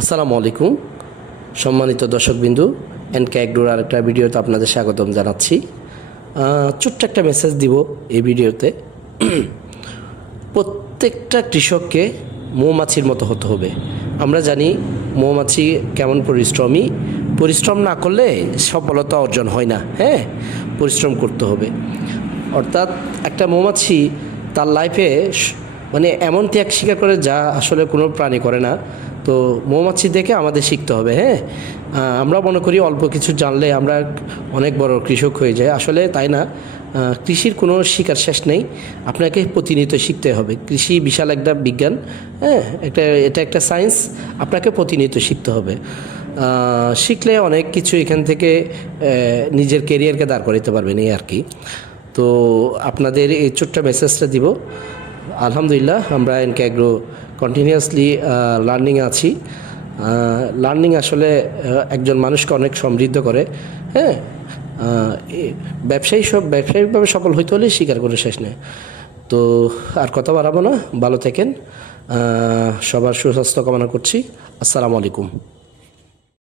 আসসালামু আলাইকুম সম্মানিত দর্শকবিন্দু, এনকে এগ্রোর আরেকটা ভিডিওতে আপনাদের স্বাগতম জানাচ্ছি। ছোট্ট একটা মেসেজ দিব এই ভিডিওতে। প্রত্যেকটা কৃষককে মৌমাছির মতো হতে হবে। আমরা জানি মৌমাছি কেমন পরিশ্রমী, পরিশ্রম না করলে সফলতা অর্জন হয় না। পরিশ্রম করতে হবে। অর্থাৎ একটা মৌমাছি তার লাইফে মানে এমন ত্যাগ স্বীকার করে যা আসলে কোনো প্রাণী করে না। তো মৌমাছি দেখে আমাদের শিখতে হবে। আমরা মনে করি অল্প কিছু জানলে আমরা অনেক বড় কৃষক হয়ে যাই, আসলে তাই না। কৃষির কোনো শিকার শেষ নেই, আপনাকে প্রতিনিয়ত শিখতে হবে। কৃষি বিশাল একটা বিজ্ঞান, এটা একটা সায়েন্স, আপনাকে প্রতিনিয়ত শিখতে হবে। শিখলে অনেক কিছু এখান থেকে নিজের কেরিয়ারকে দাঁড় করাতে পারবেন, এই আর কি। তো আপনাদের এই ছোট্ট মেসেজটা দিব। আলহামদুলিল্লাহ, আমরা এনকে এগ্রো কন্টিনিউয়াসলি লার্নিংয়ে আছি। লার্নিং আসলে একজন মানুষকে অনেক সমৃদ্ধ করে। ব্যবসায়িকভাবে সফল হইতে হলে স্বীকার করে শেষ নেই। তো আর কথা বাড়াবো না, ভালো থাকেন। সবার সুস্বাস্থ্য কামনা করছি। আসসালামু আলাইকুম।